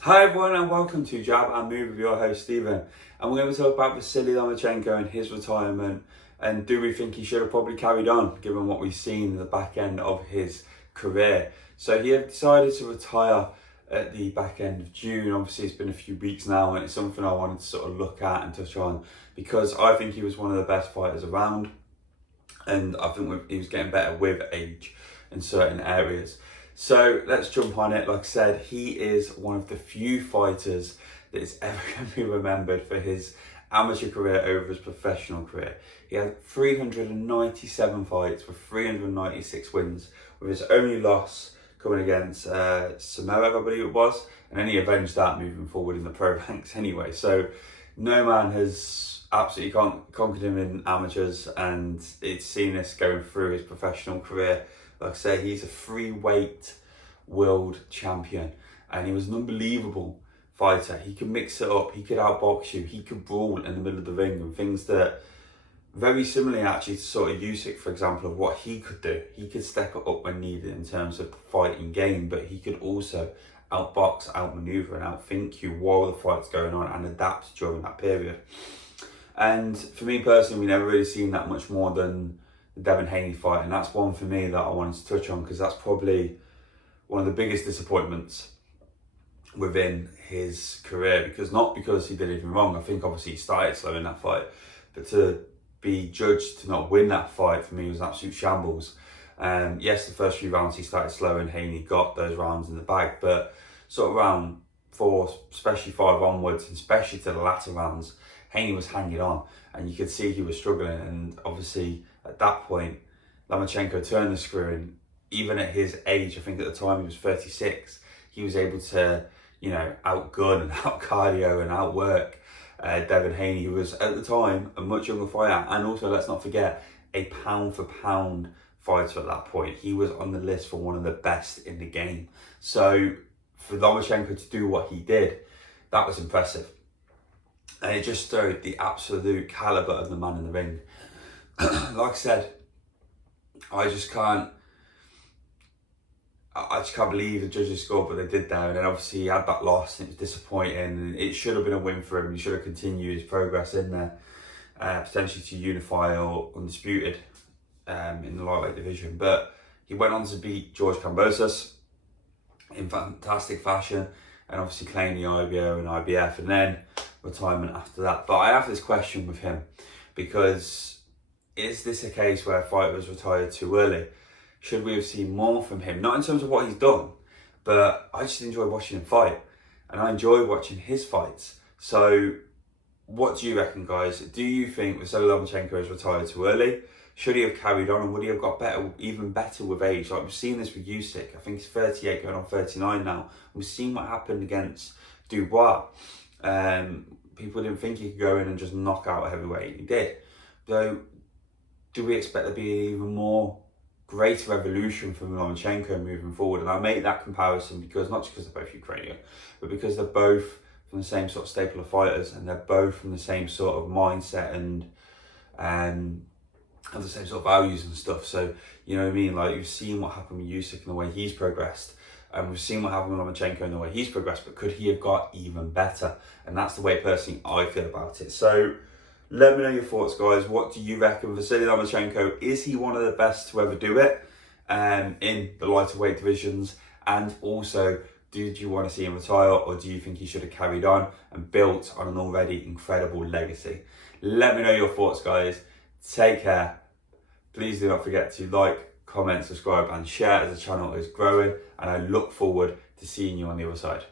Hi everyone and welcome to Jab and Move with your host Stephen, and we're going to talk about Visiliy Lomachenko and his retirement, and do we think he should have probably carried on given what we've seen in the back end of his career. So he had decided to retire at the back end of June. Obviously it's been a few weeks now and it's something I wanted to sort of look at and touch on because I think he was one of the best fighters around, and I think he was getting better with age in certain areas. So let's jump on it. Like I said, he is one of the few fighters that is ever going to be remembered for his amateur career over his professional career. He had 397 fights with 396 wins, with his only loss coming against Samoa, I believe it was, and then he avenged that moving forward in the pro ranks anyway. So no man has absolutely conquered him in amateurs, and it's seen this going through his professional career. Like I say, he's a free weight world champion, and he was an unbelievable fighter. He could mix it up, he could outbox you, he could brawl in the middle of the ring, and things that very similarly actually to sort of Usyk, for example, of what he could do. He could step it up when needed in terms of the fighting game, but he could also outbox, outmaneuver and outthink you while the fight's going on and adapt during that period. And for me personally, we never really seen that much more than the Devin Haney fight, and that's one for me that I wanted to touch on because that's probably one of the biggest disappointments within his career, because not because he did anything wrong. I think obviously he started slow in that fight, but to be judged to not win that fight for me was an absolute shambles. Yes, the first few rounds he started slow and Haney got those rounds in the bag, but sort of round 4, especially 5 onwards, and especially to the latter rounds, Haney was hanging on and you could see he was struggling. And obviously at that point, Lomachenko turned the screw, and even at his age, I think at the time he was 36, he was able to, outgun and out-cardio and outwork Devin Haney, who was at the time a much younger fighter, and also, let's not forget, a pound-for-pound fighter at that point. He was on the list for one of the best in the game. So for Lomachenko to do what he did, that was impressive. And it just showed the absolute calibre of the man in the ring. Like I said, I just can't believe the judges scored what they did there. And then obviously he had that loss and it was disappointing. And it should have been a win for him. He should have continued his progress in there, potentially to unify or undisputed in the lightweight division. But he went on to beat George Kambosos in fantastic fashion, and obviously claimed the IBO and IBF, and then retirement after that. But I have this question with him, because is this a case where a fighter was retired too early? Should we have seen more from him? Not in terms of what he's done, but I just enjoy watching him fight, and I enjoy watching his fights. So what do you reckon, guys? Do you think Visiliy Lomachenko is retired too early? Should he have carried on, and would he have got better, even better with age? Like we've seen this with Usyk. I think he's 38 going on 39 now. We've seen what happened against Dubois. People didn't think he could go in and just knock out a heavyweight. He did. So do we expect there to be an even more greater evolution from Lomachenko moving forward? And I make that comparison because, not just because they're both Ukrainian, but because they're both from the same sort of staple of fighters, and they're both from the same sort of mindset and have the same sort of values and stuff. So, you know what I mean? Like, you've seen what happened with Usyk and the way he's progressed, and we've seen what happened with Lomachenko and the way he's progressed, but could he have got even better? And that's the way personally I feel about it. So let me know your thoughts, guys. What do you reckon? Visiliy Lomachenko, is he one of the best to ever do it in the lighter weight divisions? And also, did you want to see him retire, or do you think he should have carried on and built on an already incredible legacy? Let me know your thoughts, guys. Take care. Please do not forget to like, comment, subscribe and share as the channel is growing, and I look forward to seeing you on the other side.